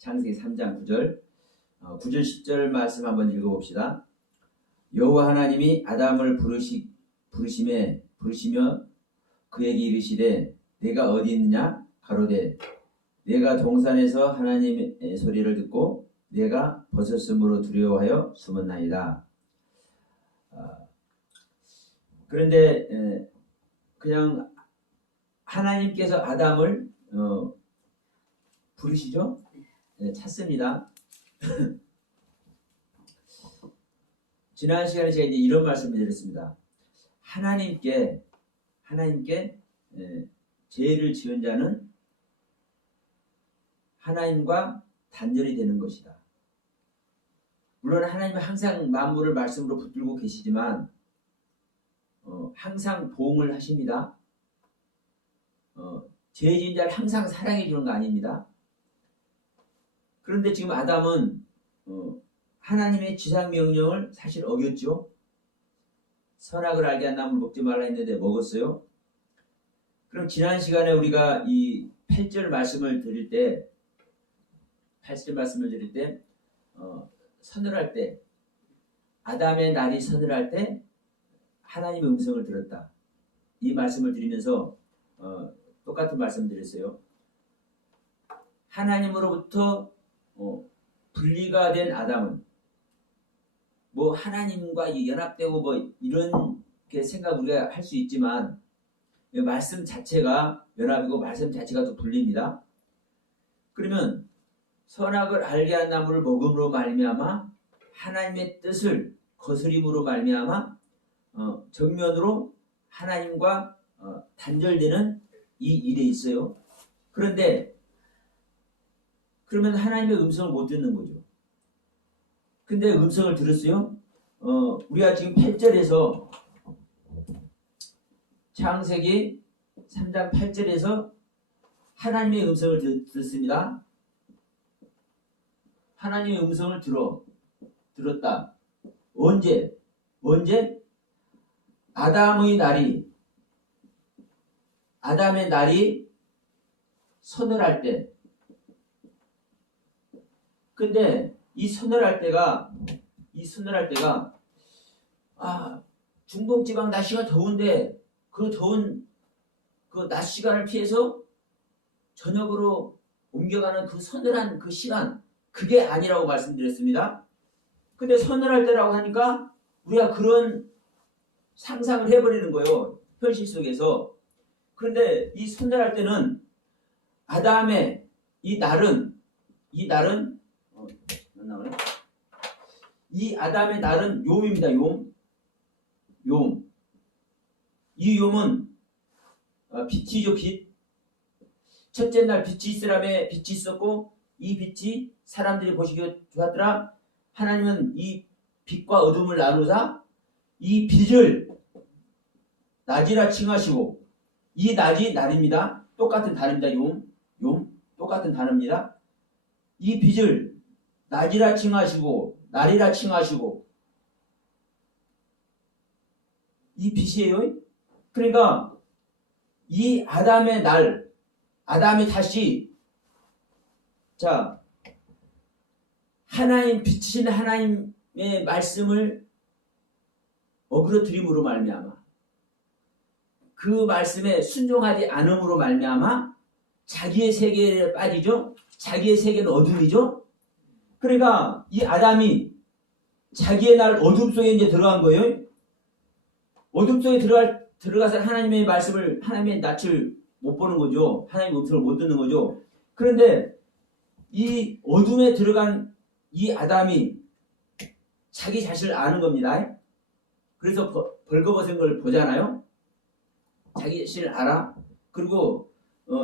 창세기 3장 9절 9절 10절 말씀 한번 읽어봅시다. 여호와 하나님이 아담을 부르시며 그에게 이르시되 내가 어디 있느냐 가로되 내가 동산에서 하나님의 소리를 듣고 내가 벗었으므로 두려워하여 숨었나이다. 그런데 그냥 하나님께서 아담을 부르시죠? 찾습니다. 지난 시간에 제가 이제 이런 말씀을 드렸습니다. 하나님께 죄를 지은 자는 하나님과 단절이 되는 것이다. 물론 하나님은 항상 만물을 말씀으로 붙들고 계시지만 항상 보응을 하십니다. 죄 지은 자를 항상 사랑해 주는 거 아닙니다. 그런데 지금 아담은 하나님의 지상명령을 사실 어겼죠. 선악을 알게 한 나무를 먹지 말라 했는데 먹었어요. 그럼 지난 시간에 우리가 이 8절 말씀을 드릴 때 서늘할 때 아담의 날이 서늘할 때 하나님의 음성을 들었다. 이 말씀을 드리면서 똑같은 말씀을 드렸어요. 하나님으로부터 분리가 된 아담은 뭐 하나님과 연합되고 뭐 이런 생각 우리가 할 수 있지만 말씀 자체가 연합이고 말씀 자체가 또 분리입니다. 그러면 선악을 알게 한 나무를 먹음으로 말미암아 하나님의 뜻을 거스림으로 말미암아 정면으로 하나님과 단절되는 이 일에 있어요. 그런데 그러면 하나님의 음성을 못 듣는 거죠. 근데 음성을 들었어요. 우리가 지금 8절에서 창세기 3장 8절에서 하나님의 음성을 듣습니다. 하나님의 음성을 들었다. 언제? 아담의 날이 서늘할 때. 근데 이 서늘할 때가 중동 지방 날씨가 더운데 그 더운 그 낮 시간을 피해서 저녁으로 옮겨가는 그 서늘한 그 시간, 그게 아니라고 말씀드렸습니다. 근데 서늘할 때라고 하니까 우리가 그런 상상을 해버리는 거예요. 현실 속에서. 그런데 이 서늘할 때는 아담의 이 날은 이 아담의 날은 욤입니다. 욤. 이 욤은 빛이죠. 빛. 첫째 날 빛이 있으라며 빛이 있었고 이 빛이 사람들이 보시기에 좋았더라. 하나님은 이 빛과 어둠을 나누사 이 빛을 낮이라 칭하시고 이 낮이 날입니다. 똑같은 단어입니다. 욤 똑같은 단어입니다. 이 빛을 낮이라 칭하시고 날이라 칭하시고 이 빛이에요. 그러니까 이 아담의 날, 아담이 다시 하나님 빛이신 하나님의 말씀을 어그러뜨림으로 말미암아 그 말씀에 순종하지 않음으로 말미암아 자기의 세계에 빠지죠. 자기의 세계는 어둠이죠. 그러니까 이 아담이 자기의 날 어둠 속에 이제 들어간 거예요. 어둠 속에 들어가서 하나님의 말씀을, 하나님의 낯을 못 보는 거죠. 하나님의 음성을 못 듣는 거죠. 그런데 이 어둠에 들어간 이 아담이 자기 자신을 아는 겁니다. 그래서 벌거벗은 걸 보잖아요. 자기 자신을 알아. 그리고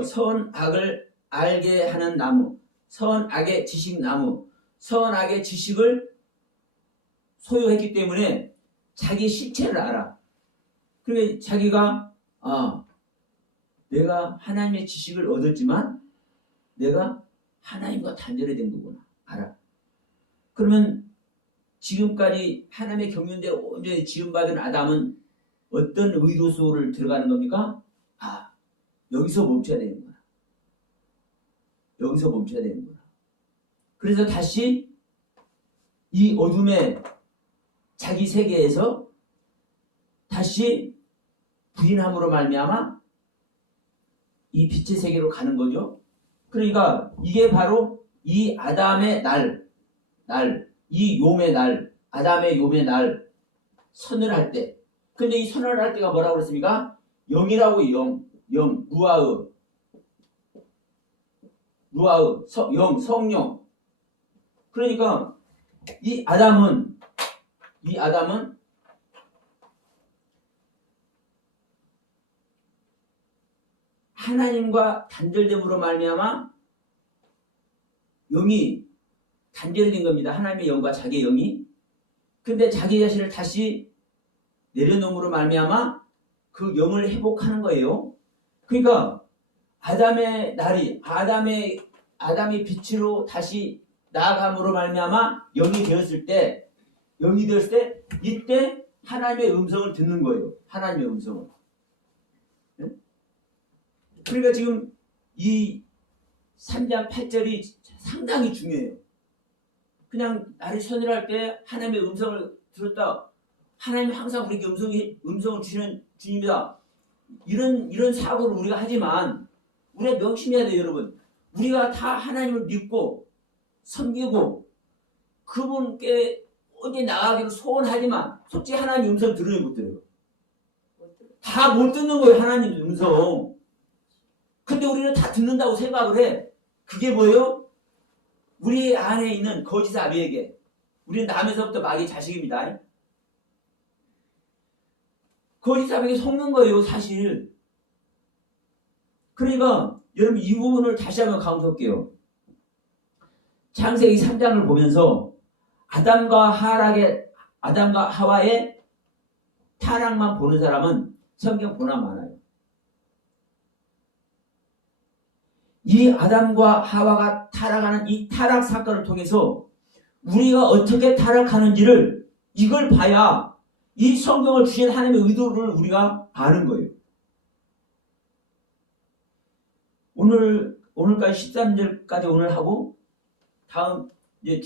선악을 알게 하는 나무, 선악의 지식나무, 선악의 지식을 소유했기 때문에 자기 실체를 알아. 그러면 자기가 내가 하나님의 지식을 얻었지만 내가 하나님과 단절이 된 거구나. 알아. 그러면 지금까지 하나님의 경륜대로 온전히 지음받은 아담은 어떤 의도 속으로 들어가는 겁니까? 여기서 멈춰야 되는구나. 여기서 멈춰야 되는구나. 그래서 다시 이 어둠의 자기 세계에서 다시 부인함으로 말미암아 이 빛의 세계로 가는 거죠. 그러니까 이게 바로 이 아담의 이 욤의 날, 아담의 욤의 날 선을 할 때. 근데 이 선을 할 때가 뭐라고 그랬습니까? 영이라고 영, 루아흐, 영, 성령. 그러니까 이 아담은 하나님과 단절됨으로 말미암아 영이 단절된 겁니다. 하나님의 영과 자기의 영이. 근데 자기 자신을 다시 내려놓음으로 말미암아 그 영을 회복하는 거예요. 그러니까 아담의 날이 아담이 빛으로 다시 나아감으로 말미암아 영이 되었을 때 이때 하나님의 음성을 듣는 거예요. 하나님의 음성을. 그러니까 지금 이 3장 8절이 상당히 중요해요. 그냥 나를 선언할 때 하나님의 음성을 들었다. 하나님 항상 우리에게 음성을 주시는 주님이다. 이런 사고를 우리가 하지만 우리가 명심해야 돼요, 여러분. 우리가 다 하나님을 믿고 섬기고 그분께 어디 나가기를 소원하지만 솔직히 하나님 음성 들어요, 못 들어요? 다 못 듣는 거예요, 하나님 음성. 근데 우리는 다 듣는다고 생각을 해. 그게 뭐예요? 우리 안에 있는 거짓 아비에게. 우리는 남에서부터 마귀의 자식입니다. 거짓 아비에게 속는 거예요, 사실. 그러니까 여러분 이 부분을 다시 한번 강조할게요. 창세기 3장을 보면서 아담과 하와의 타락만 보는 사람은 성경 보나 많아요. 이 아담과 하와가 타락하는 이 타락 사건을 통해서 우리가 어떻게 타락하는지를 이걸 봐야 이 성경을 주신 하나님의 의도를 우리가 아는 거예요. 오늘까지 13절까지 오늘 하고 다음 이제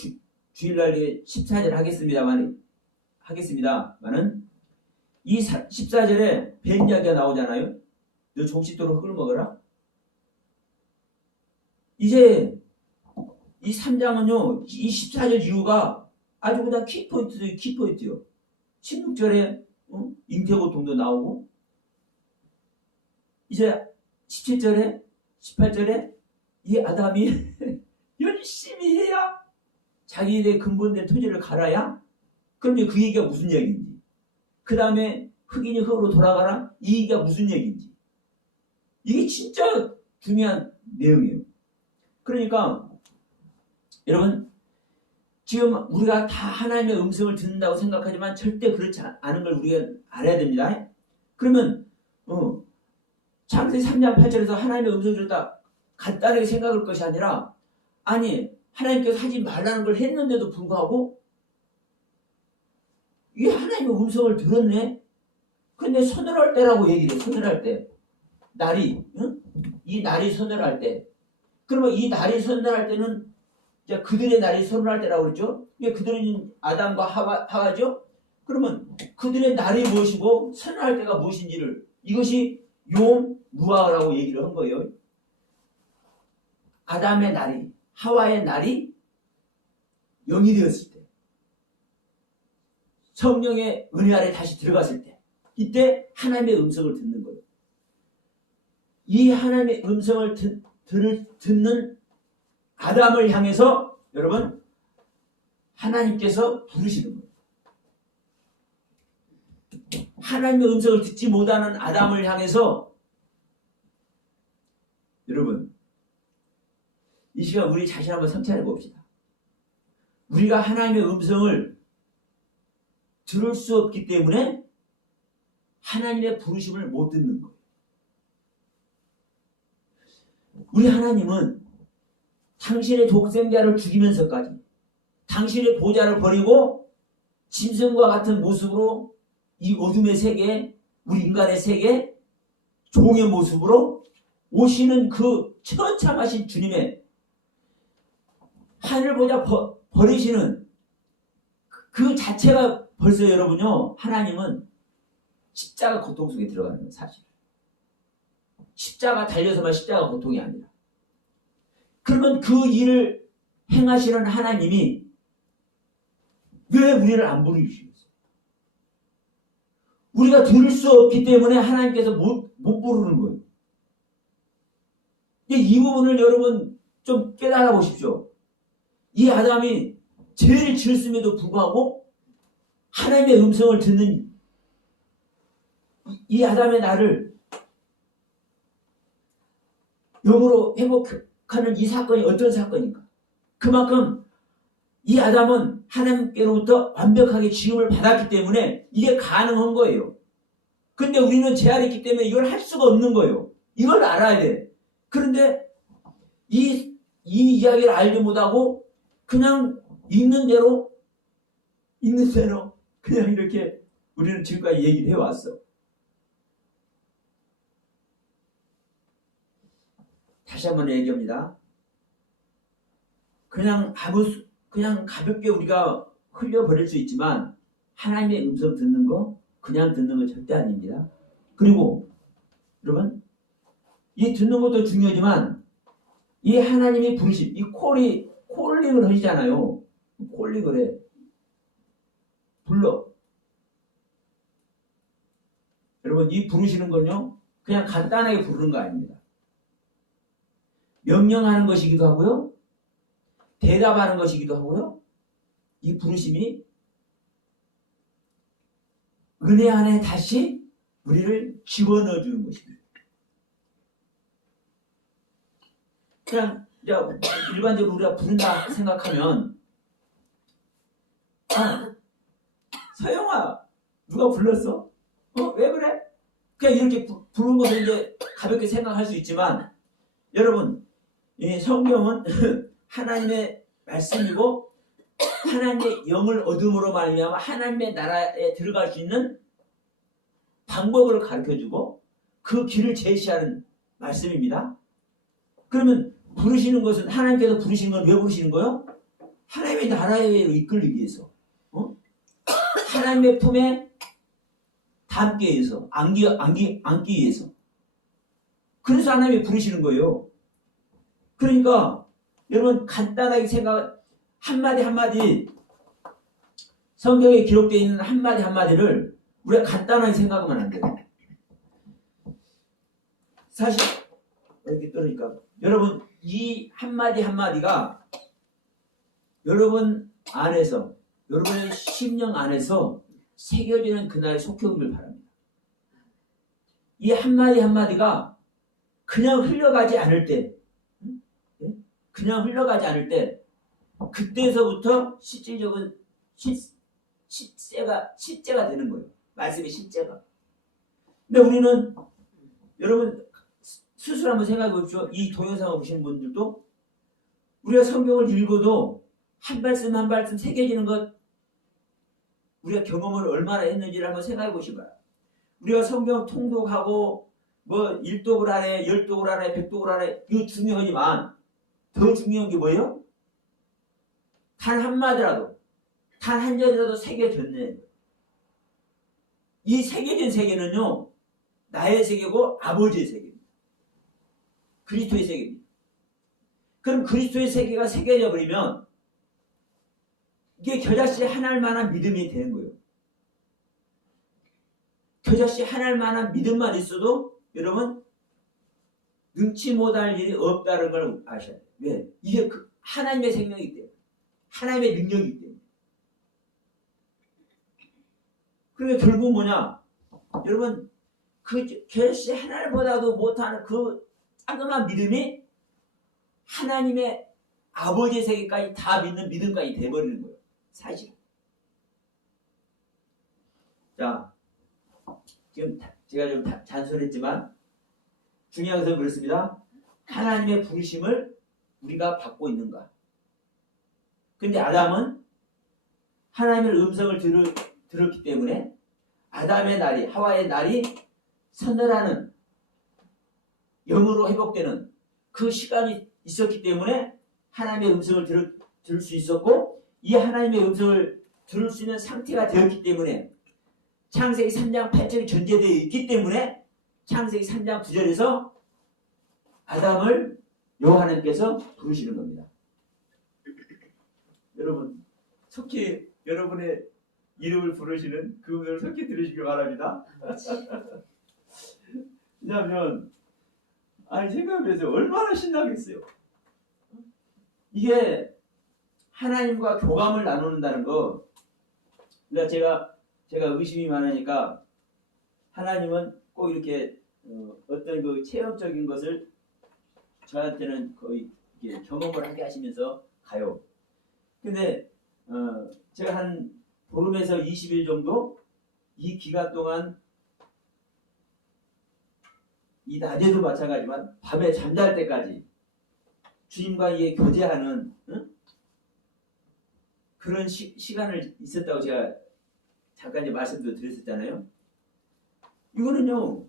주일날 14절 하겠습니다만은 이 14절에 뱀 이야기가 나오잖아요. 너 종식도로 흙을 먹어라. 이제 이 3장은요, 이 14절 이후가 아주 그냥 키포인트요. 16절에 잉태고통도 나오고, 이제 17절에, 18절에 이 아담이 열심히 해야 자기의 근본된 토지를 갈아야, 그럼 그 얘기가 무슨 얘기인지, 그 다음에 흑인이 흙으로 돌아가라, 이 얘기가 무슨 얘기인지, 이게 진짜 중요한 내용이에요. 그러니까 여러분 지금 우리가 다 하나님의 음성을 듣는다고 생각하지만 절대 그렇지 않은 걸 우리가 알아야 됩니다. 그러면 창세기 3장 8절에서 하나님의 음성을 들었다 간단하게 생각할 것이 아니라 아니 하나님께서 하지 말라는 걸 했는데도 불구하고 이 하나님의 음성을 들었네. 근데 서늘할 때라고 얘기를 해요. 서늘할 때 날이 이 날이 서늘할 때 그러면 이 날이 선언할 때는 이제 그들의 날이 선언할 때라고 그랬죠. 그들은 아담과 하와죠. 그러면 그들의 날이 무엇이고 선언할 때가 무엇인지를 이것이 욤 루아라고 얘기를 한 거예요. 아담의 날이 하와의 날이 영이 되었을 때 성령의 은혜 아래 다시 들어갔을 때 이때 하나님의 음성을 듣는 거예요. 이 하나님의 음성을 듣는 아담을 향해서 여러분 하나님께서 부르시는 거예요. 하나님의 음성을 듣지 못하는 아담을 향해서 여러분 이 시간 우리 자신 한번 성찰해 봅시다. 우리가 하나님의 음성을 들을 수 없기 때문에 하나님의 부르심을 못 듣는 거예요. 우리 하나님은 당신의 독생자를 죽이면서까지 당신의 보좌를 버리고 짐승과 같은 모습으로 이 어둠의 세계, 우리 인간의 세계, 종의 모습으로 오시는 그 처참하신 주님의 하늘 보자 버리시는 그 자체가 벌써 여러분요, 하나님은 십자가 고통 속에 들어가는 거예요. 사실 십자가 달려서만 십자가 고통이 아니라. 그러면 그 일을 행하시는 하나님이 왜 우리를 안 부르시겠어요? 우리가 들을 수 없기 때문에 하나님께서 못 부르는 거예요. 이 부분을 여러분 좀 깨달아 보십시오. 이 아담이 죄를 지었음에도 불구하고 하나님의 음성을 듣는 이 아담의 나를 영으로 회복하는 이 사건이 어떤 사건인가? 그만큼 이 아담은 하나님께로부터 완벽하게 지음을 받았기 때문에 이게 가능한 거예요. 근데 우리는 죄 아래 있기 때문에 이걸 할 수가 없는 거예요. 이걸 알아야 돼. 그런데 이 이야기를 알지 못하고 그냥 있는 대로 그냥 이렇게 우리는 지금까지 얘기를 해왔어. 다시 한번 얘기합니다. 그냥 가볍게 우리가 흘려버릴 수 있지만 하나님의 음성 듣는 거 그냥 듣는 거 절대 아닙니다. 그리고 여러분 이 듣는 것도 중요하지만 이 하나님이 부르심, 이 콜링을 하시잖아요. 콜링을 해. 불러. 여러분 이 부르시는 건요 그냥 간단하게 부르는 거 아닙니다. 명령하는 것이기도 하고요. 대답하는 것이기도 하고요. 이 부르심이 은혜 안에 다시 우리를 집어넣어 주는 것입니다. 그냥 일반적으로 우리가 부른다 생각하면 서영아 누가 불렀어? 왜 그래? 그냥 이렇게 부르는 것을 이제 가볍게 생각할 수 있지만 여러분 이 성경은 하나님의 말씀이고 하나님의 영을 얻음으로 말미암아 하나님의 나라에 들어갈 수 있는 방법을 가르쳐주고 그 길을 제시하는 말씀입니다. 그러면 부르시는 것은 하나님께서 부르시는 건 왜 부르시는 거예요? 하나님의 나라로 이끌기 위해서, 하나님의 품에 담기 위해서, 안기 위해서. 그래서 하나님이 부르시는 거예요. 그러니까 여러분 간단하게 생각 한마디 성경에 기록되어 있는 한마디를 우리가 간단하게 생각하면 안 돼요. 사실 이렇게 떨으니까 여러분 이 한마디가 여러분 안에서 여러분의 심령 안에서 새겨지는 그날에 속해오길 바랍니다. 이 한마디가 그냥 흘러가지 않을 때 그때서부터 실질적인 실제가 되는 거예요. 말씀의 실제가. 근데 우리는 여러분 스스로 한번 생각해 보십시오. 이 동영상을 보시는 분들도 우리가 성경을 읽어도 한 말씀 새겨지는 것 우리가 경험을 얼마나 했는지를 한번 생각해 보시기 바랍니다. 우리가 성경 통독하고 뭐 1독을 하래, 10독을 하래, 100독을 하래 이거 중요하지만 더 중요한 게 뭐예요? 단 한마디라도 단 한 절이라도 새겨졌네. 이 새겨진 세계는요 나의 세계고 아버지의 세계입니다. 그리스도의 세계입니다. 그럼 그리스도의 세계가 새겨져 버리면 이게 겨자씨 하나일 만한 믿음이 되는 거예요. 겨자씨 하나일 만한 믿음만 있어도 여러분 능치 못할 일이 없다는 걸 아셔야 돼요. 왜? 이게 하나님의 생명이기 때문에 하나님의 능력이기 때문에. 그러니까 결국 뭐냐 여러분 그 겨자씨 하나보다도 못하는 그 작은 믿음이 하나님의 아버지의 세계까지 다 믿는 믿음까지 돼버리는 거예요. 사실. 자, 지금 제가 좀 잔소리했지만 중요한 것은 그렇습니다. 하나님의 부르심을 우리가 받고 있는가? 근데 아담은 하나님의 음성을 들었기 때문에 아담의 날이 하와의 날이 서늘하는 영으로 회복되는 그 시간이 있었기 때문에 하나님의 음성을 들을 수 있었고 이 하나님의 음성을 들을 수 있는 상태가 되었기 때문에 창세기 3장 8절이 전제되어 있기 때문에 창세기 3장 9절에서 아담을 여호와 하나님께서 부르시는 겁니다. 여러분 속히 여러분의 이름을 부르시는 그 음성을 속히 들으시기 바랍니다. 왜냐하면 생각해보세요. 얼마나 신나겠어요. 이게 하나님과 교감을 나누는다는 거. 그러니까 제가 의심이 많으니까 하나님은 꼭 이렇게 어떤 그 체험적인 것을 저한테는 거의 이렇게 경험을 하게 하시면서 가요. 근데 제가 한 보름에서 20일 정도 이 기간 동안 이 낮에도 마찬가지지만 밤에 잠잘 때까지 주님과 이게 교제하는 그런 시간을 있었다고 제가 잠깐 이제 말씀도 드렸었잖아요. 이거는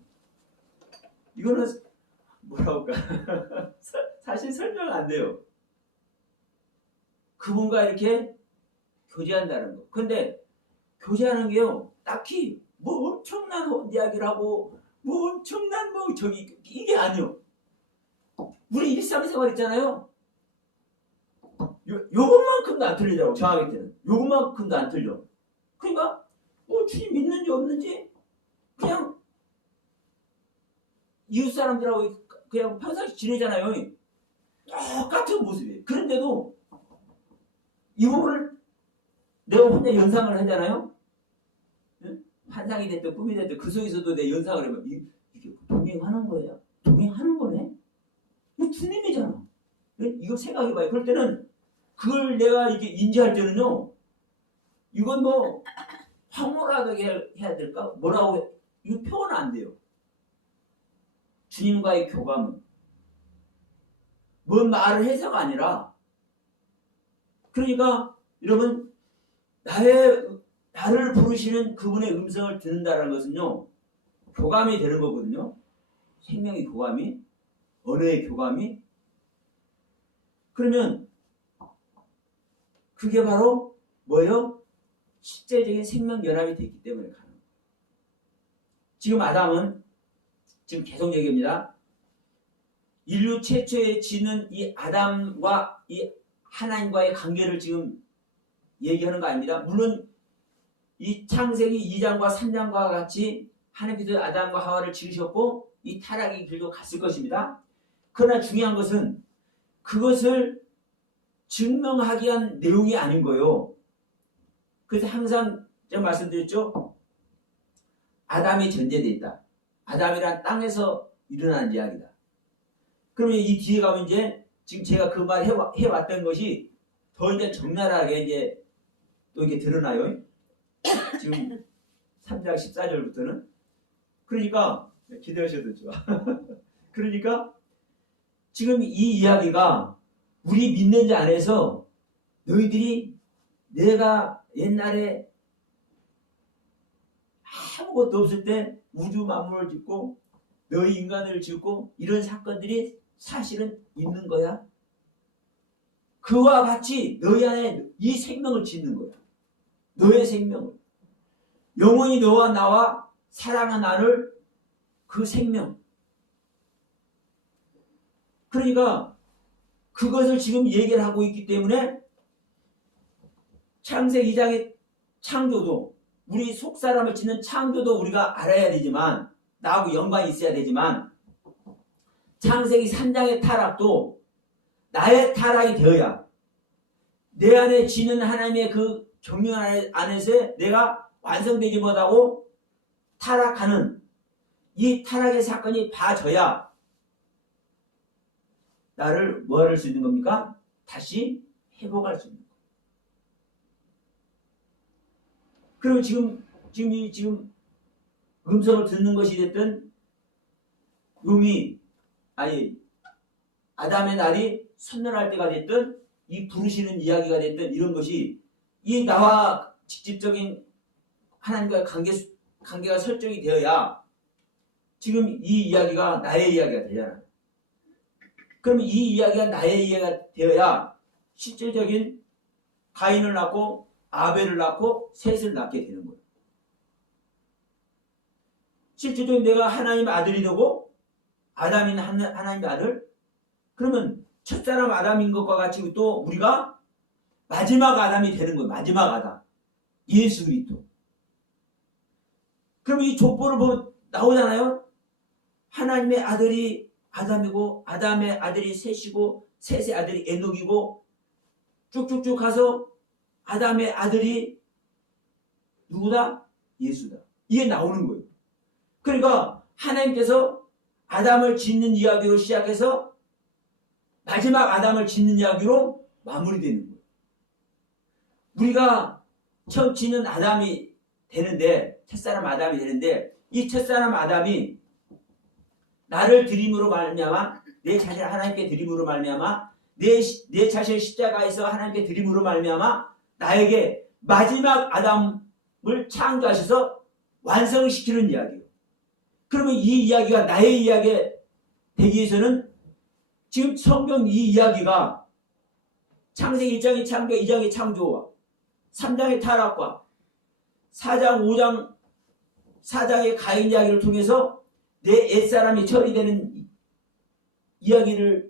뭐라고 할까 사실 설명 안 돼요. 그분과 이렇게 교제한다는 거. 근데 교제하는 게요 딱히 뭐 엄청난 이야기를 하고 뭐 엄청난 이게 아니요. 우리 일상생활 있잖아요. 요것만큼도 안 틀리더라고. 정확히 때는 요것만큼도 안 틀려. 그러니까 주님 믿는지 없는지 그냥 이웃 사람들하고 그냥 평상시 지내잖아요. 똑같은 모습이에요. 그런데도 이 부분을 내가 혼자 연상을 하잖아요. 환상이 됐든 꿈이 됐든 그 속에서도 내 연상을 해봐. 이게 동행하는 거예요. 동행하는 거네. 이거 주님이잖아. 이거 생각해봐요. 그럴 때는 그걸 내가 이렇게 인지할 때는요. 이건 뭐 황홀하게 해야 될까? 뭐라고 이거 표현 안 돼요. 주님과의 교감은 뭔 말을 해서가 아니라 그러니까 여러분 나를 부르시는 그분의 음성을 듣는다는 것은요. 교감이 되는 거거든요. 생명의 교감이 언어의 교감이 그러면 그게 바로 뭐예요? 실제적인 생명 연합이 됐기 때문에 가는 거예요. 지금 아담은 지금 계속 얘기합니다. 인류 최초에 짓는 이 아담과 이 하나님과의 관계를 지금 얘기하는 거 아닙니다. 물론 이 창세기 2장과 3장과 같이 하나님께서 아담과 하와를 지으셨고 이 타락의 길도 갔을 것입니다. 그러나 중요한 것은 그것을 증명하기 위한 내용이 아닌 거예요. 그래서 항상 제가 말씀드렸죠. 아담이 전제되어 있다. 아담이란 땅에서 일어나는 이야기다. 그러면 이 뒤에 가면 이제 지금 제가 그 말 해왔던 것이 더 이제 적나라하게 이제 또 이게 드러나요. 지금 3장 14절부터는. 그러니까 기대하셔도 좋아. 그러니까 지금 이 이야기가 우리 믿는 자 안에서 너희들이 내가 옛날에 아무것도 없을 때 우주 만물을 짓고 너희 인간을 짓고 이런 사건들이 사실은 있는 거야. 그와 같이 너희 안에 이 생명을 짓는 거야. 너의 생명을. 영원히 너와 나와 사랑을 나눌 그 생명. 그러니까 그것을 지금 얘기를 하고 있기 때문에 창세기 2장의 창조도 우리 속사람을 짓는 창조도 우리가 알아야 되지만 나하고 연관이 있어야 되지만 창세기 3장의 타락도 나의 타락이 되어야 내 안에 지는 하나님의 그 경륜 안에서 내가 완성되지 못하고 타락하는 이 타락의 사건이 봐져야 나를 뭐 할 수 있는 겁니까? 다시 회복할 수 있는 겁니다. 그리고 지금 음성을 듣는 것이 됐든 아담의 날이 선멸할 때가 됐든 이 부르시는 이야기가 됐든 이런 것이 이 나와 직접적인 하나님과의 관계가 설정이 되어야 지금 이 이야기가 나의 이야기가 되잖아. 그러면 이 이야기가 나의 이야기가 되어야 실제적인 가인을 낳고 아벨을 낳고 셋을 낳게 되는 거예요. 실제적으로 내가 하나님의 아들이 되고 아담인 하나님의 아들? 그러면 첫사람 아담인 것과 같이 또 우리가 마지막 아담이 되는 거예요. 마지막 아담. 예수 그리스도. 그럼 이 족보를 보면 나오잖아요. 하나님의 아들이 아담이고 아담의 아들이 셋이고 셋의 아들이 에녹이고 쭉쭉쭉 가서 아담의 아들이 누구다? 예수다. 이게 나오는 거예요. 그러니까 하나님께서 아담을 짓는 이야기로 시작해서 마지막 아담을 짓는 이야기로 마무리되는 거예요. 우리가 처음 짓는 아담이 되는데, 첫사람 아담이 되는데, 이 첫사람 아담이 나를 드림으로 말미암아, 내 자신을 하나님께 드림으로 말미암아, 내 자신을 십자가에서 하나님께 드림으로 말미암아 나에게 마지막 아담을 창조하셔서 완성을 시키는 이야기예요. 그러면 이 이야기가 나의 이야기가 되기 위해서는 지금 성경 이 이야기가 창세기 1장의 창조, 2장의 창조와 3장의 타락과 4장, 5장, 4장의 가인 이야기를 통해서 내 옛사람이 처리되는 이야기가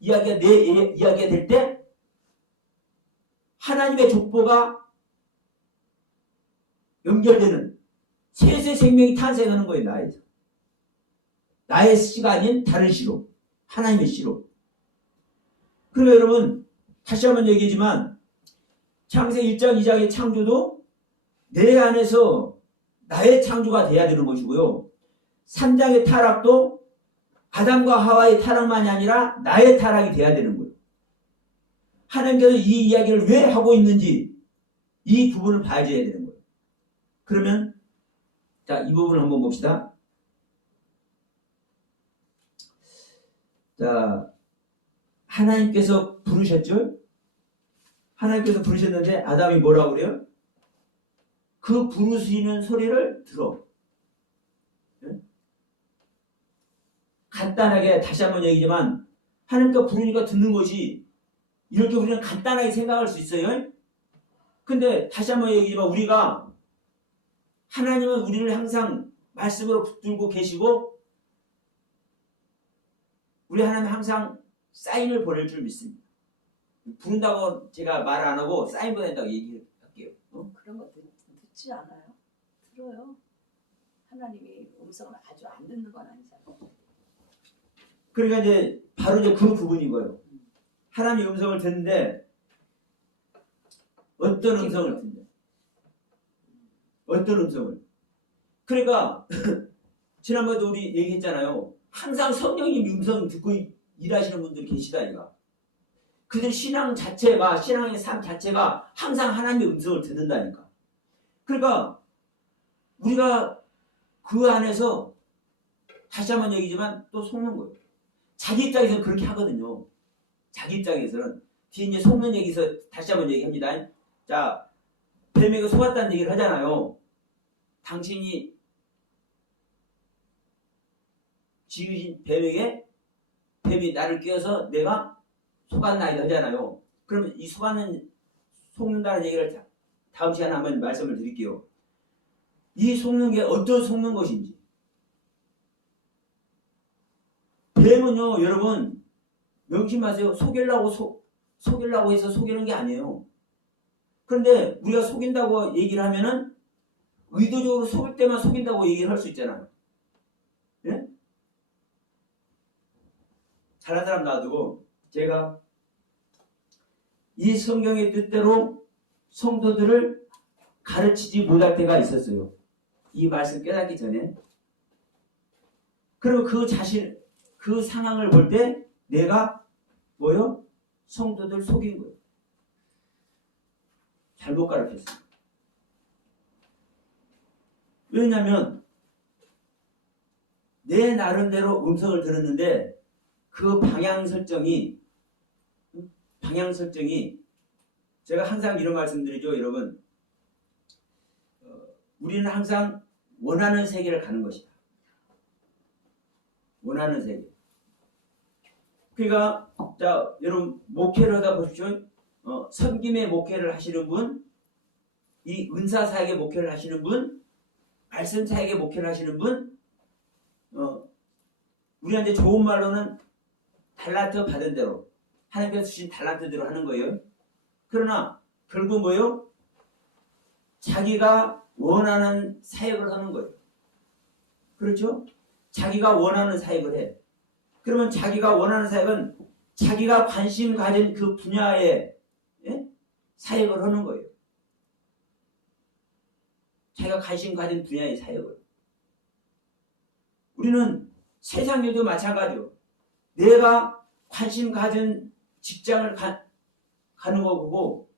내 이야기가 될 때 하나님의 족보가 연결되는 셋의 생명이 탄생하는 거예요. 나에서. 나의 씨가 아닌 다른 씨로. 하나님의 씨로. 그러면 여러분 다시 한번 얘기하지만 창세기 1장 2장의 창조도 내 안에서 나의 창조가 돼야 되는 것이고요. 3장의 타락도 아담과 하와의 타락만이 아니라 나의 타락이 돼야 되는 거예요. 하나님께서 이 이야기를 왜 하고 있는지 이 부분을 봐야 되는 거예요. 그러면 자, 이 부분을 한번 봅시다. 자, 하나님께서 부르셨죠? 하나님께서 부르셨는데 아담이 뭐라고 그래요? 그 부르시는 소리를 들어. 간단하게 다시 한번 얘기지만 하나님께서 부르니까 듣는 것이 이렇게 우리는 간단하게 생각할 수 있어요. 근데 다시 한번 얘기지만 우리가 하나님은 우리를 항상 말씀으로 붙들고 계시고 우리 하나님은 항상 사인을 보낼 줄 믿습니다. 부른다고 제가 말 안 하고 사인 보낸다고 얘기할게요. 그런 거 듣지 않아요? 들어요. 하나님이 음성을 아주 안 듣는 건 아니잖아요. 그러니까 이제 바로 이제 그 부분인 거예요. 하나님의 음성을 듣는데 어떤 음성을 듣냐? 어떤 음성을? 그러니까 지난번에도 우리 얘기했잖아요. 항상 성령님 음성 듣고 일하시는 분들이 계시다니까. 그들 신앙 자체가, 신앙의 삶 자체가 항상 하나님의 음성을 듣는다니까. 그러니까 우리가 그 안에서 다시 한번 얘기지만 또 속는 거예요. 자기 입장에서는 그렇게 하거든요. 자기 입장에서는. 뒤에 이제 속는 얘기에서 다시 한번 얘기합니다. 자, 뱀에게 속았다는 얘기를 하잖아요. 당신이 지으신 뱀에게 뱀이 나를 끼워서 내가 속았나이다 하잖아요. 그러면 이 속는다는 얘기를 다음 시간에 한번 말씀을 드릴게요. 이 속는 게 어떤 속는 것인지. 뱀은요, 여러분, 명심하세요. 속이려고 해서 속이는 게 아니에요. 그런데 우리가 속인다고 얘기를 하면은 의도적으로 속일 때만 속인다고 얘기를 할 수 있잖아요. 예? 잘한 사람 놔두고 제가 이 성경의 뜻대로 성도들을 가르치지 못할 때가 있었어요. 이 말씀 깨닫기 전에. 그리고 그 상황을 볼 때 내가 뭐요? 성도들 속인 거예요. 잘못 가르쳤어요. 왜냐하면 내 나름대로 음성을 들었는데 그 방향 설정이 제가 항상 이런 말씀드리죠, 여러분. 우리는 항상 원하는 세계를 가는 것이다. 원하는 세계. 그러니까 자 여러분 목회를 하다 보십시오. 섬김의 목회를 하시는 분, 이 은사 사역의 목회를 하시는 분, 말씀 사역의 목회를 하시는 분, 우리한테 좋은 말로는 달란트 받은 대로 하나님께서 주신 달란트대로 하는 거예요. 그러나 결국 뭐예요? 자기가 원하는 사역을 하는 거예요. 그렇죠? 자기가 원하는 사역을 해. 그러면 자기가 원하는 사역은 자기가 관심 가진 그 분야에 사역을 하는 거예요. 자기가 관심 가진 분야의 사역을. 우리는 세상 일도 마찬가지요. 내가 관심 가진 직장을 가는 거고,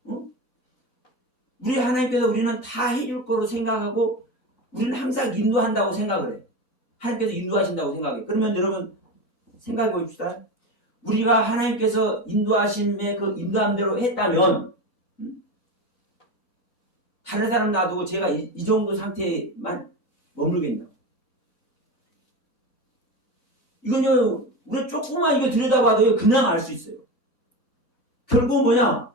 우리 하나님께서 우리는 다 해줄 거로 생각하고, 우리는 항상 인도한다고 생각을 해. 하나님께서 인도하신다고 생각해. 그러면 여러분 생각해 봅시다. 우리가 하나님께서 인도하심의 그 인도함대로 했다면, 다른 사람 놔두고 제가 이 정도 상태에만 머물겠나? 이건요, 우리 조금만 이거 들여다봐도 그냥 알 수 있어요. 결국 뭐냐?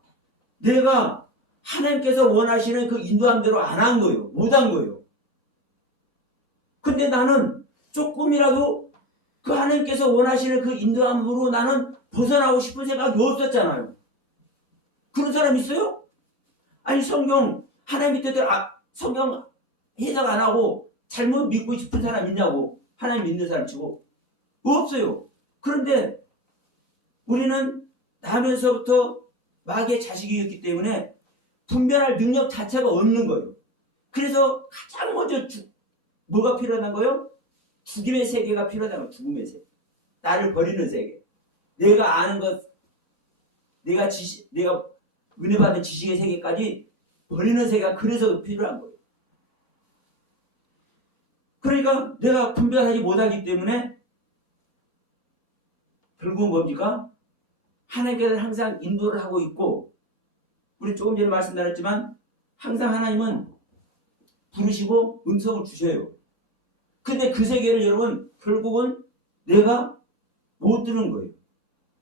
내가 하나님께서 원하시는 그 인도함대로 안 한 거예요. 못 한 거예요. 근데 나는 조금이라도 그 하나님께서 원하시는 그 인도함으로 나는 벗어나고 싶은 생각이 없었잖아요. 그런 사람 있어요? 아니 성경 하나님 뜻대로 성경 해석 안 하고 잘못 믿고 싶은 사람 있냐고. 하나님 믿는 사람 치고 없어요. 그런데 우리는 나면서부터 마귀의 자식이었기 때문에 분별할 능력 자체가 없는 거예요. 그래서 가장 먼저 뭐가 필요하다는 거예요? 죽임의 세계가 필요하다는 거예요. 죽음의 세계. 나를 버리는 세계. 내가 아는 것, 내가 은혜 받은 지식의 세계까지 버리는 세계가 그래서 필요한 거예요. 그러니까 내가 분별하지 못하기 때문에 결국은 뭡니까? 하나님께서 항상 인도를 하고 있고, 우리 조금 전에 말씀드렸지만 항상 하나님은 부르시고 음성을 주셔요. 근데 그 세계를 여러분 결국은 내가 못 들은 거예요.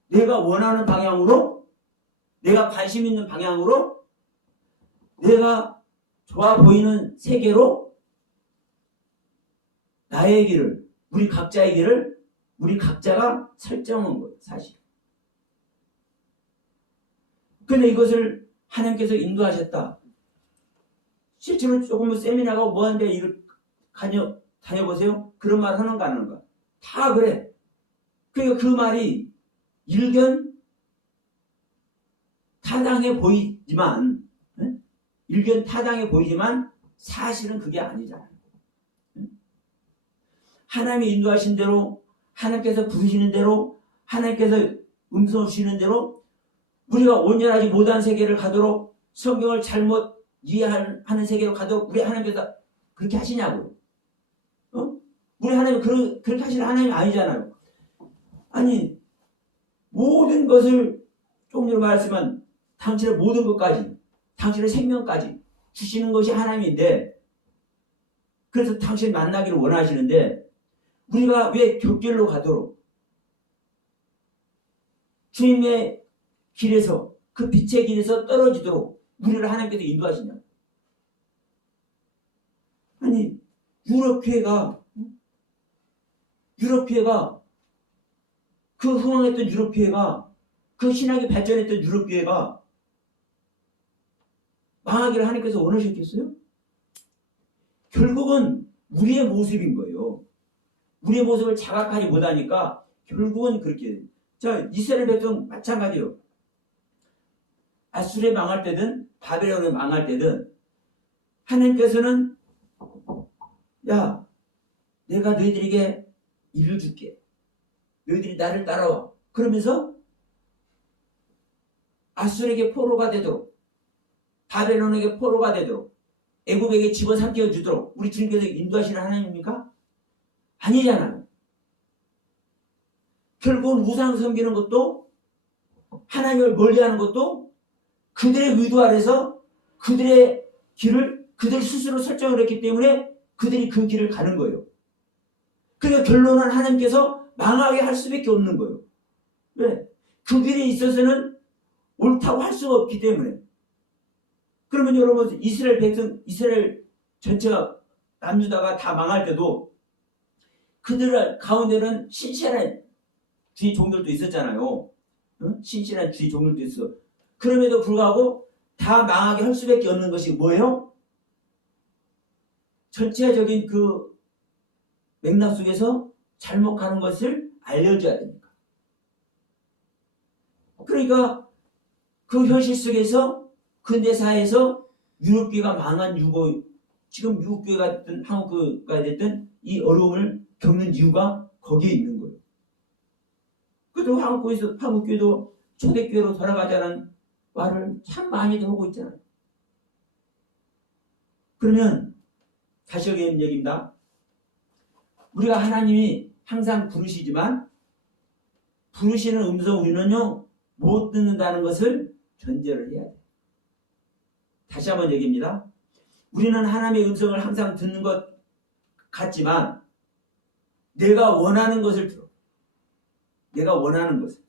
내가 원하는 방향으로, 내가 관심 있는 방향으로, 내가 좋아 보이는 세계로 나의 길을, 우리 각자의 길을 우리 각자가 설정한 거예요. 사실. 근데 이것을 하나님께서 인도하셨다. 실제로 조금 세미나가 뭐 하는데 이걸 다녀보세요. 그런 말 하는가 안 하는가. 다 그래. 그러니까 그 말이 일견 타당해 보이지만, 일견 타당해 보이지만 사실은 그게 아니잖아요. 하나님이 인도하신 대로, 하나님께서 부르시는 대로, 하나님께서 음성을 주시는 대로 우리가 온전하지 못한 세계를 가도록, 성경을 잘못 이해하는 세계로 가도록 우리 하나님께서 그렇게 하시냐고요. 우리 하나님 그렇게 하시는 하나님이 아니잖아요. 아니 모든 것을 조금 전에 말했지만 당신의 모든 것까지, 당신의 생명까지 주시는 것이 하나님인데, 그래서 당신 만나기를 원하시는데 우리가 왜 격절로 가도록 주님의 길에서, 그 빛의 길에서 떨어지도록 우리를 하나님께서 인도하시냐? 아니 유럽교회가 그 흥황했던 유럽교회가, 그 신학이 발전했던 유럽교회가 망하기를 하나님께서 원하셨겠어요? 결국은 우리의 모습인 거예요. 우리의 모습을 자각하지 못하니까 결국은 그렇게 돼요. 자, 이스라엘 백성 마찬가지예요. 아수르에 망할 때든 바벨론에 망할 때든 하나님께서는 야, 내가 너희들에게 일을 줄게. 너희들이 나를 따라와. 그러면서 아수르에게 포로가 되도록, 바벨론에게 포로가 되도록, 애국에게 집어삼켜 주도록 우리 주님께서 인도하시는 하나님입니까? 아니잖아요. 결국은 우상 섬기는 것도, 하나님을 멀리하는 것도 그들의 의도 아래서 그들의 길을 그들 스스로 설정을 했기 때문에 그들이 그 길을 가는 거예요. 그러니까 결론은 하나님께서 망하게 할 수밖에 없는 거예요. 왜? 그 길에 있어서는 옳다고 할 수가 없기 때문에. 그러면 여러분 이스라엘 백성, 이스라엘 전체가 남유다가 다 망할 때도 그들 가운데는 신실한 주의 종들도 있었잖아요. 응? 신실한 주의 종들도 있어. 그럼에도 불구하고 다 망하게 할 수밖에 없는 것이 뭐예요? 전체적인 그 맥락 속에서 잘못하는 것을 알려줘야 됩니다. 그러니까 그 현실 속에서 근대사회에서 유럽교회가 망한 이유고, 지금 미국교회가 됐든 한국교회가 됐든 이 어려움을 겪는 이유가 거기에 있는 거예요. 그래도 한국교회도 초대교회로 돌아가자는 말을 참 많이들 하고 있잖아요. 그러면 다시 여기 얘기입니다. 우리가 하나님이 항상 부르시지만 부르시는 음성 우리는요 못 듣는다는 것을 전제를 해야 돼요. 다시 한번 얘기입니다. 우리는 하나님의 음성을 항상 듣는 것 같지만 내가 원하는 것을 들어. 내가 원하는 것을.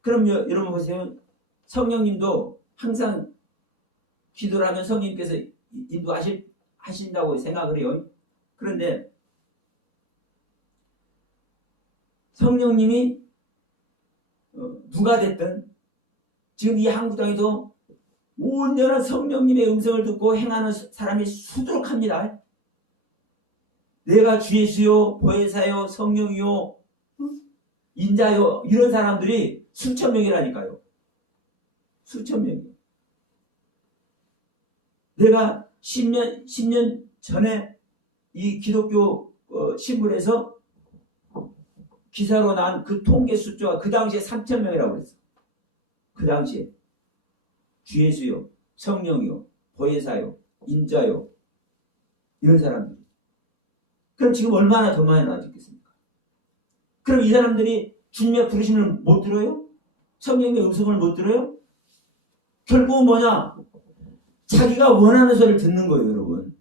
그럼 여러분 보세요. 성령님도 항상 기도를 하면 성령님께서 인도하신다고 생각을 해요. 그런데 성령님이 누가 됐든 지금 이 한국 땅에도 온전한 성령님의 음성을 듣고 행하는 사람이 수두룩합니다. 내가 주 예수요, 보혜사요, 성령이요, 인자요, 이런 사람들이 수천 명이라니까요. 수천 명이요. 내가 10년 전에 이 기독교 신문에서 기사로 난 그 통계 숫자가 그 당시에 3천 명이라고 그랬어. 그 당시에. 주 예수요, 성령이요, 보혜사요, 인자요, 이런 사람들. 그럼 지금 얼마나 더 많이 나아졌겠습니까? 그럼 이 사람들이 주님의 부르심을 못 들어요? 성령의 음성을 못 들어요? 결국은 뭐냐? 자기가 원하는 소리를 듣는 거예요, 여러분.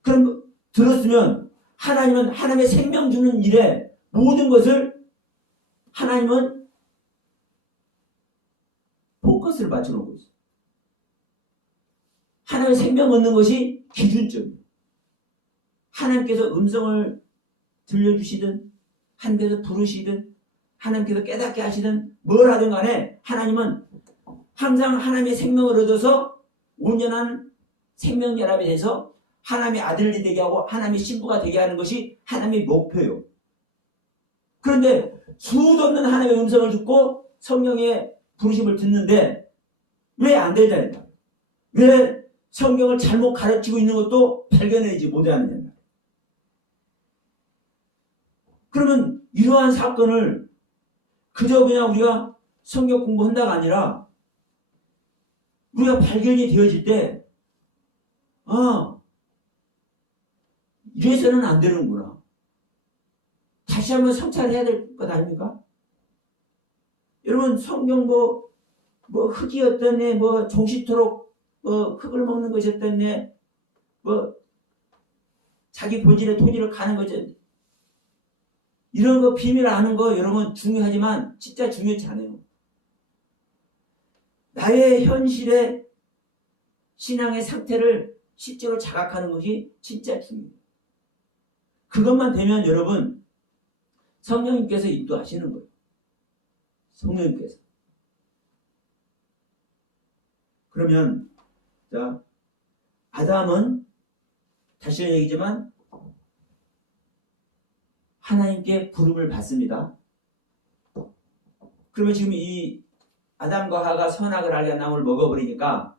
그럼 들었으면 하나님은 하나님의 생명 주는 일에 모든 것을 하나님은 포커스를 맞춰놓고 있어요. 하나님의 생명 얻는 것이 기준점이에요. 하나님께서 음성을 들려주시든 하나님께서 부르시든 하나님께서 깨닫게 하시든 뭘 하든 간에 하나님은 항상 하나님의 생명을 얻어서 온전한 생명연합이 돼서 하나님의 아들이 되게 하고 하나님의 신부가 되게 하는 것이 하나님의 목표예요. 그런데 수도 없는 하나님의 음성을 듣고 성령의 부르심을 듣는데 왜 안 되냐니까. 왜 성경을 잘못 가르치고 있는 것도 발견하지 못하느냐. 그러면 이러한 사건을 그저 그냥 우리가 성경 공부한다가 아니라 우리가 발견이 되어질 때 이래서는 안 되는구나. 다시 한번 성찰해야 될 것 아닙니까? 여러분 성경 뭐 흙이었더니 뭐 종시토록 흙을 먹는 것이었더니 뭐 자기 본질의 토지를 가는 거죠. 이런 거 비밀 아는 거 이런 건 중요하지만 진짜 중요치 않아요. 나의 현실의 신앙의 상태를 실제로 자각하는 것이 진짜 중요해요. 그것만 되면 여러분 성령님께서 인도하시는 거예요. 성령님께서. 그러면 자 아담은 다시 얘기지만 하나님께 부름을 받습니다. 그러면 지금 이 아담과 하가 선악을 알게 나무를 먹어버리니까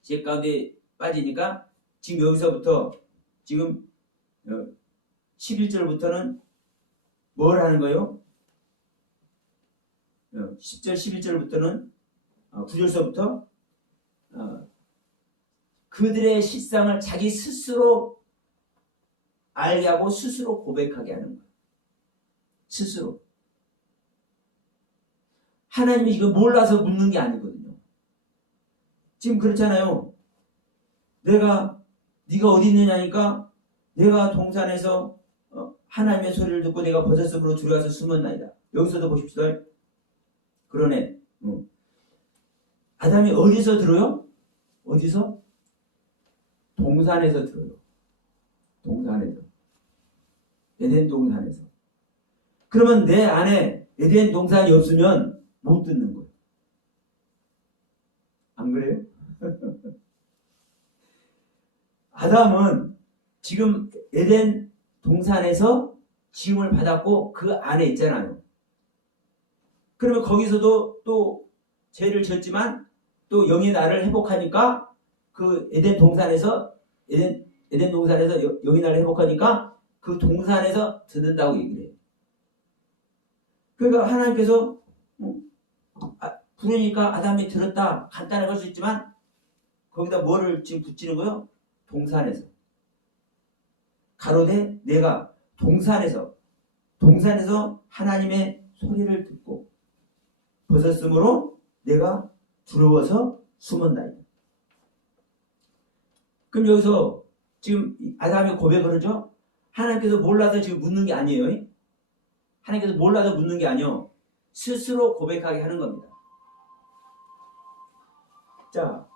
죄 가운데 빠지니까 지금 여기서부터 지금 11절부터는 뭘 하는 거예요? 10절 11절부터는 9절서부터 그들의 실상을 자기 스스로 알게 하고 스스로 고백하게 하는 거예요. 스스로. 하나님이 이거 몰라서 묻는 게 아니거든요. 지금 그렇잖아요. 네가 어디 있느냐니까 내가 동산에서 하나님의 소리를 듣고 내가 버섯으로 들어가서 숨었나이다. 여기서도 보십시오. 그러네. 아담이 어디서 들어요? 어디서? 동산에서 들어요. 동산에서. 에덴 동산에서. 그러면 내 안에 에덴 동산이 없으면 못 듣는 거예요. 안 그래요? 아담은 지금 에덴 동산에서 지음을 받았고 그 안에 있잖아요. 그러면 거기서도 또 죄를 졌지만 또 영이 나를 회복하니까 그 에덴 동산에서 영이 나를 회복하니까 그 동산에서 듣는다고 얘기를 해요. 그러니까 하나님께서 부르니까 아담이 들었다 간단하게 할 수 있지만 거기다 뭐를 지금 붙이는 거예요? 동산에서. 가로되 내가 동산에서 하나님의 소리를 듣고 벗었으므로 내가 두려워서 숨었나이다. 그럼 여기서 지금 아담이 고백을 하죠? 하나님께서 몰라서 지금 묻는 게 아니에요. 하나님께서 몰라서 묻는 게 아니에요. 스스로 고백하게 하는 겁니다. 자,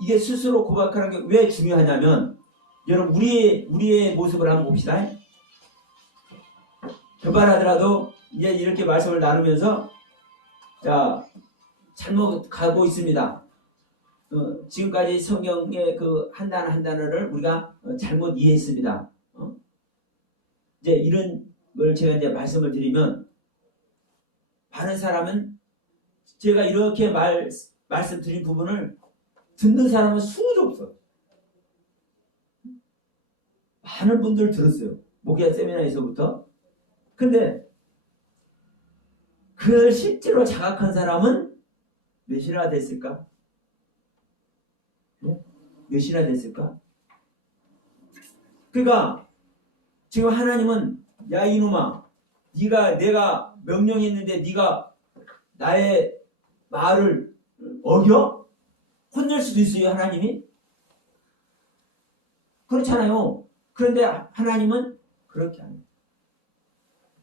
이게 스스로 고백하는 게 왜 중요하냐면 여러분 우리의 모습을 한번 봅시다. 교발하더라도 이제 이렇게 말씀을 나누면서 자 잘못 가고 있습니다. 지금까지 성경의 그 한 단어 한 단어를 우리가 잘못 이해했습니다. 이제 이런 걸 제가 이제 말씀을 드리면 많은 사람은 제가 이렇게 말씀드린 부분을 듣는 사람은 수도 없어. 많은 분들 들었어요. 목야 세미나에서부터. 근데 그걸 실제로 자각한 사람은 몇이나 됐을까? 몇이나 됐을까? 그러니까 지금 하나님은 야 이놈아 내가 명령했는데 네가 나의 말을 어겨? 혼낼 수도 있어요. 하나님이. 그렇잖아요. 그런데 하나님은 그렇게 안 해요.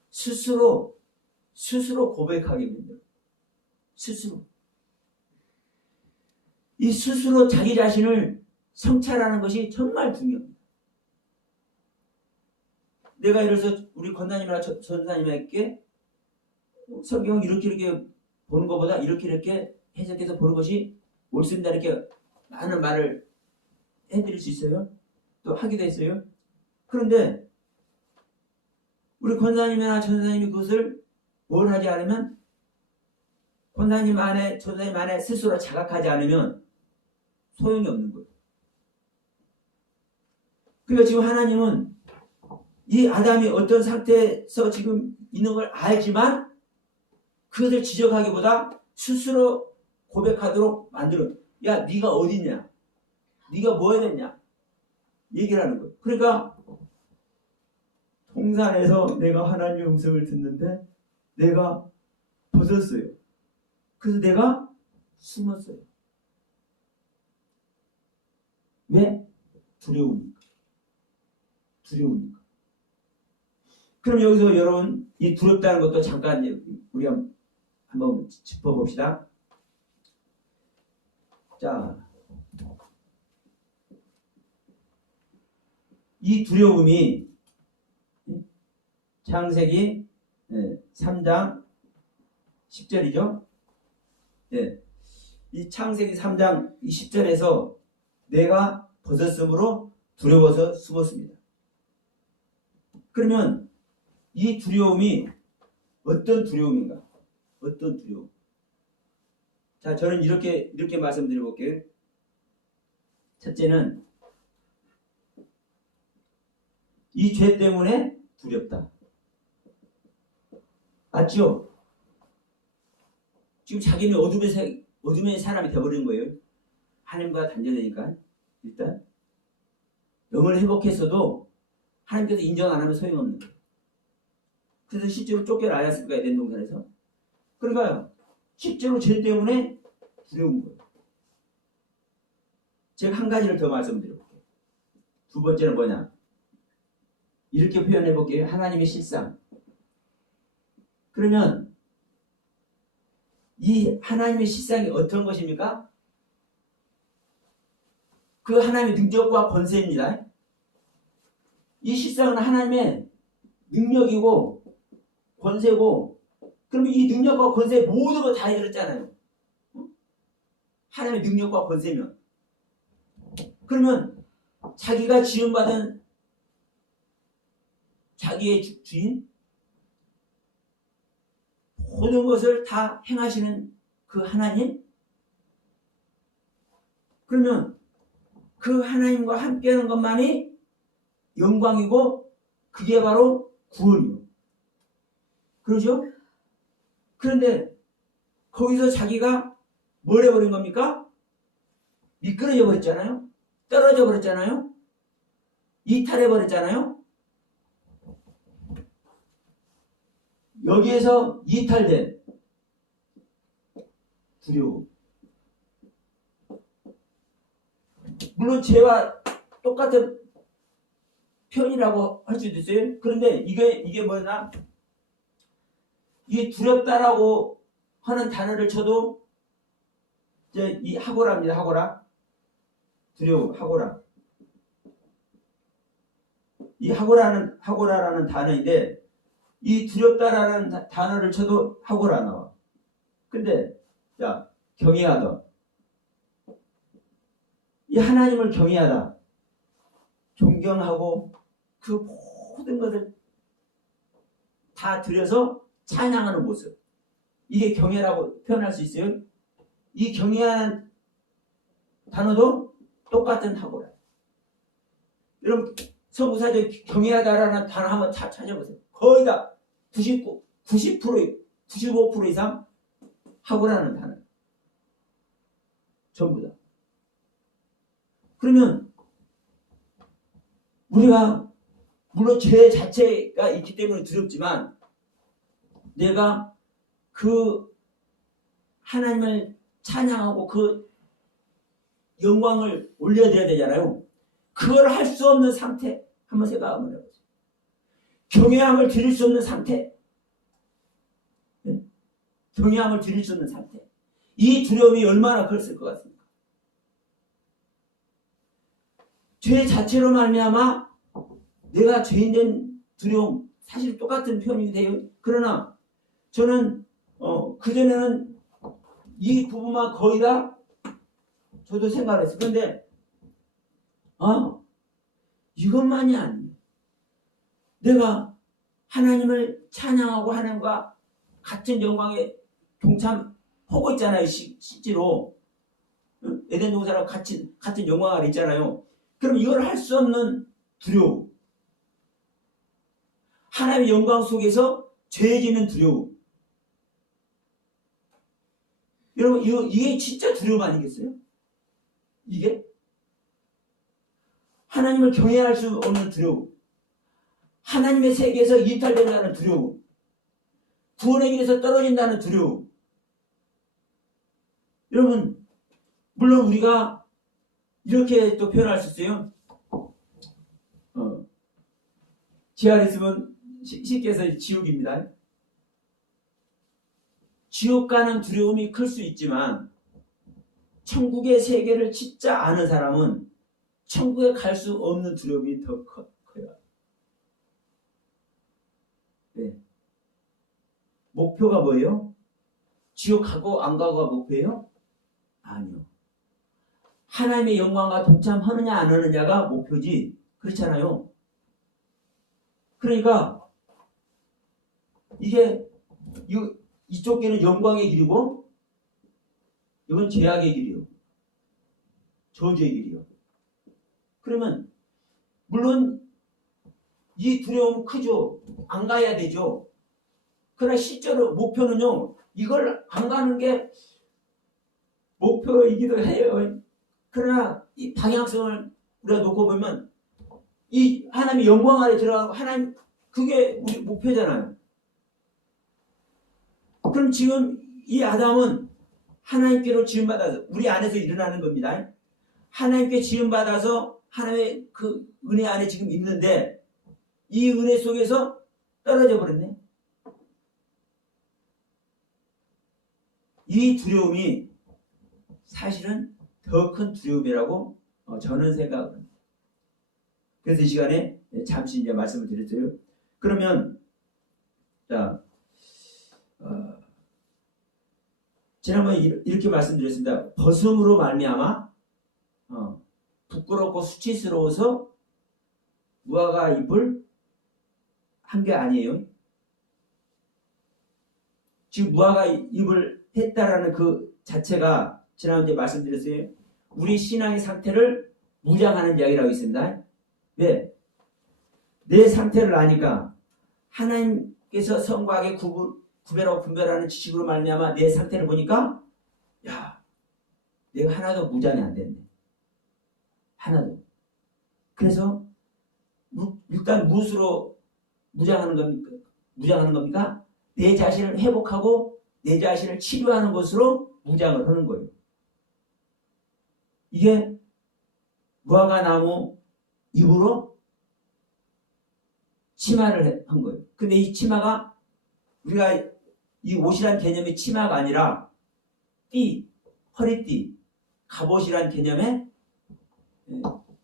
스스로 고백하게 만들어요. 스스로. 이 스스로 자기 자신을 성찰하는 것이 정말 중요합니다. 내가 예를 들어서 우리 권사님이나 전사님에게 성경을 이렇게 보는 것보다 이렇게 해석해서 보는 것이 옳습니다. 이렇게 많은 말을 해드릴 수 있어요. 또 하기도 했어요. 그런데 우리 권사님이나 전사님이 그것을 뭘 하지 않으면 권사님 안에 전사님 안에 스스로 자각하지 않으면 소용이 없는 거예요. 그러니까 지금 하나님은 이 아담이 어떤 상태에서 지금 있는 걸 알지만 그것을 지적하기보다 스스로 고백하도록 만들어. 야 네가 어디냐? 네가 뭐 해야 되냐? 얘기를 하는 거예요. 그러니까 동산에서 내가 하나님의 음성을 듣는데 내가 벗었어요. 그래서 내가 숨었어요. 왜? 두려우니까. 그럼 여기서 여러분 이 두렵다는 것도 잠깐 우리가 한번 짚어봅시다. 자, 이 두려움이 창세기 3장 10절이죠. 예. 이 창세기 3장 10절에서 내가 벗었으므로 두려워서 숨었습니다. 그러면 이 두려움이 어떤 두려움인가? 어떤 두려움? 자, 저는 이렇게 말씀드려 볼게요. 첫째는 이 죄 때문에 두렵다. 맞죠? 지금 자기는 어둠의 사람이 되어버린 거예요. 하나님과 단절되니까. 일단 영을 회복했어도 하나님께서 인정 안 하면 소용없는 거예요. 그래서 실제로 쫓겨나였을까 에덴 동산에서. 그러니까 실제로 죄 때문에 두려운 거예요. 제가 한 가지를 더 말씀드려볼게요. 두 번째는 뭐냐? 이렇게 표현해 볼게요. 하나님의 실상. 그러면 이 하나님의 실상이 어떤 것입니까? 그 하나님의 능력과 권세입니다. 이 실상은 하나님의 능력이고 권세고, 그러면 이 능력과 권세 모든 거 다 해드렸잖아요. 하나님의 능력과 권세면. 그러면 자기가 지음받은 자기의 주인, 모든 것을 다 행하시는 그 하나님, 그러면 그 하나님과 함께하는 것만이 영광이고 그게 바로 구원이요. 그러죠? 그런데 거기서 자기가 뭘 해버린 겁니까? 미끄러져 버렸잖아요. 떨어져 버렸잖아요. 이탈해 버렸잖아요. 여기에서 이탈된 두려움. 물론 죄와 똑같은 표현이라고 할 수도 있어요. 그런데 이게 뭐냐? 이 두렵다라고 하는 단어를 쳐도 이제 이 하고라입니다. 하고라. 두려움, 하고라. 이 하고라라는 단어인데, 이 두렵다라는 단어를 쳐도 하고라 나와. 근데 자, 경외하다. 이 하나님을 경외하다. 존경하고 그 모든 것을 다 들여서 찬양하는 모습. 이게 경외라고 표현할 수 있어요. 이 경외하는 단어도 똑같은 하고라. 여러분 성구사적 경외하다라는 단어 한번 다 찾아보세요. 거의 다 95% 이상 하고라는 단어. 전부 다. 그러면 우리가 물론 죄 자체가 있기 때문에 두렵지만, 내가 그 하나님을 찬양하고 그 영광을 올려드려야 되잖아요. 그걸 할 수 없는 상태 한번 생각 한번 해보세요. 경외함을 드릴 수 없는 상태. 경외함을 드릴 수 없는 상태. 이 두려움이 얼마나 컸을 것 같습니까? 죄 자체로 말미암아 내가 죄인된 두려움, 사실 똑같은 표현이 돼요. 그러나 저는 그전에는 이 부분만 거의 다 저도 생각을 했어요. 그런데 이것만이 아니에요. 내가 하나님을 찬양하고 하나님과 같은 영광에 동참하고 있잖아요. 실제로 에덴 동산하고 같은 영광 아래 있잖아요. 그럼 이걸 할 수 없는 두려움, 하나님의 영광 속에서 죄지는 두려움. 여러분 이게 진짜 두려움 아니겠어요? 이게 하나님을 경외할 수 없는 두려움, 하나님의 세계에서 이탈된다는 두려움, 구원의 길에서 떨어진다는 두려움. 여러분 물론 우리가 이렇게 또 표현할 수 있어요. 지하에 있으면 쉽게 해서 지옥입니다. 지옥 가는 두려움이 클 수 있지만, 천국의 세계를 진짜 아는 사람은 천국에 갈 수 없는 두려움이 더 커요. 네. 목표가 뭐예요? 지옥 가고 안 가고가 목표예요? 아니요. 하나님의 영광과 동참하느냐 안 하느냐가 목표지. 그렇잖아요. 그러니까 이게 이쪽 길은 영광의 길이고 이건 죄악의 길이요. 저주의 길이요. 그러면 물론 이 두려움은 크죠. 안 가야 되죠. 그러나 실제로 목표는요, 이걸 안 가는 게 목표이기도 해요. 그러나 이 방향성을 우리가 놓고 보면 이 하나님의 영광 아래 들어가고 하나님, 그게 우리 목표잖아요. 그럼 지금 이 아담은 하나님께로 지음받아서 우리 안에서 일어나는 겁니다. 하나님께 지음받아서 하나님의 그 은혜 안에 지금 있는데, 이 은혜 속에서 떨어져 버렸네. 이 두려움이 사실은 더 큰 두려움이라고 저는 생각합니다. 그래서 이 시간에 잠시 이제 말씀을 드렸어요. 그러면 자, 지난번에 이렇게 말씀드렸습니다. 벗음으로 말미암아 부끄럽고 수치스러워서 무화과 잎을 한 게 아니에요. 지금 무화과 잎을 했다라는 그 자체가 지난번에 말씀드렸어요. 우리 신앙의 상태를 무장하는 이야기라고 있습니다. 왜? 내 상태를 아니까 하나님께서 선과 악의 구별하고 분별하는 지식으로 말미암아 내 상태를 보니까 야, 내가 하나도 무장이 안 됐네. 하나도. 그래서 일단 무엇으로 무장하는 겁니까? 내 자신을 회복하고 내 자신을 치료하는 것으로 무장을 하는 거예요. 이게 무화과 나무 잎으로 치마를 한 거예요. 근데 이 치마가 우리가 이 옷이란 개념이 치마가 아니라 띠, 허리띠, 갑옷이란 개념의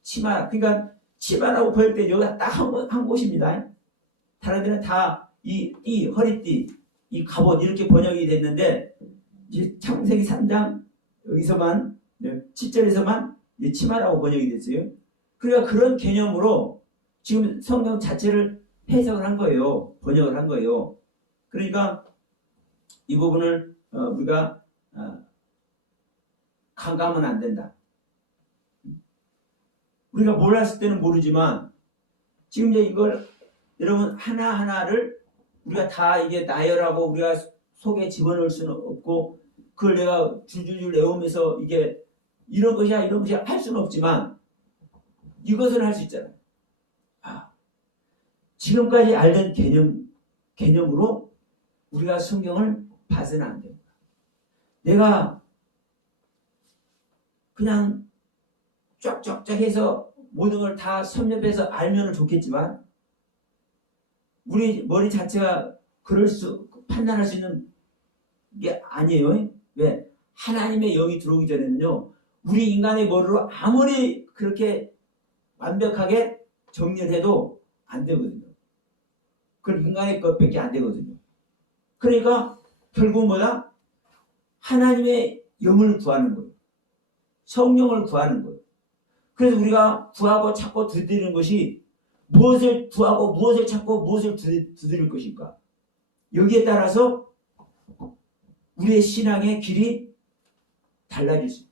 치마. 그러니까 치마라고 보일 때 여기가 딱 한 곳입니다. 다른 데는 다 이 띠, 허리띠, 이 갑옷 이렇게 번역이 됐는데 이제 창세기 3장 여기서만 7절에서만 치마라고 번역이 됐어요. 그러니까 그런 개념으로 지금 성경 자체를 해석을 한 거예요. 번역을 한 거예요. 그러니까 이 부분을 우리가 간과하면 안 된다. 우리가 몰랐을 때는 모르지만 지금 이제 이걸 여러분 하나하나를 우리가 다 이게 나열하고 우리가 속에 집어넣을 수는 없고 그걸 내가 줄줄줄 외우면서 이게 이런 것이야 할 수는 없지만 이것은 할 수 있잖아요. 지금까지 알던 개념으로 우리가 성경을 봐서는 안 됩니다. 내가 그냥 쫙쫙쫙 해서 모든 걸 다 섭렵해서 알면 좋겠지만 우리 머리 자체가 판단할 수 있는 게 아니에요. 왜? 하나님의 영이 들어오기 전에는요. 우리 인간의 머리로 아무리 그렇게 완벽하게 정리를 해도 안 되거든요. 그건 인간의 것밖에 안 되거든요. 그러니까 결국 뭐다? 하나님의 영을 구하는 거예요. 성령을 구하는 거예요. 그래서 우리가 구하고 찾고 두드리는 것이 무엇을 구하고 무엇을 찾고 무엇을 두드릴 것일까? 여기에 따라서 우리의 신앙의 길이 달라질 수 있다.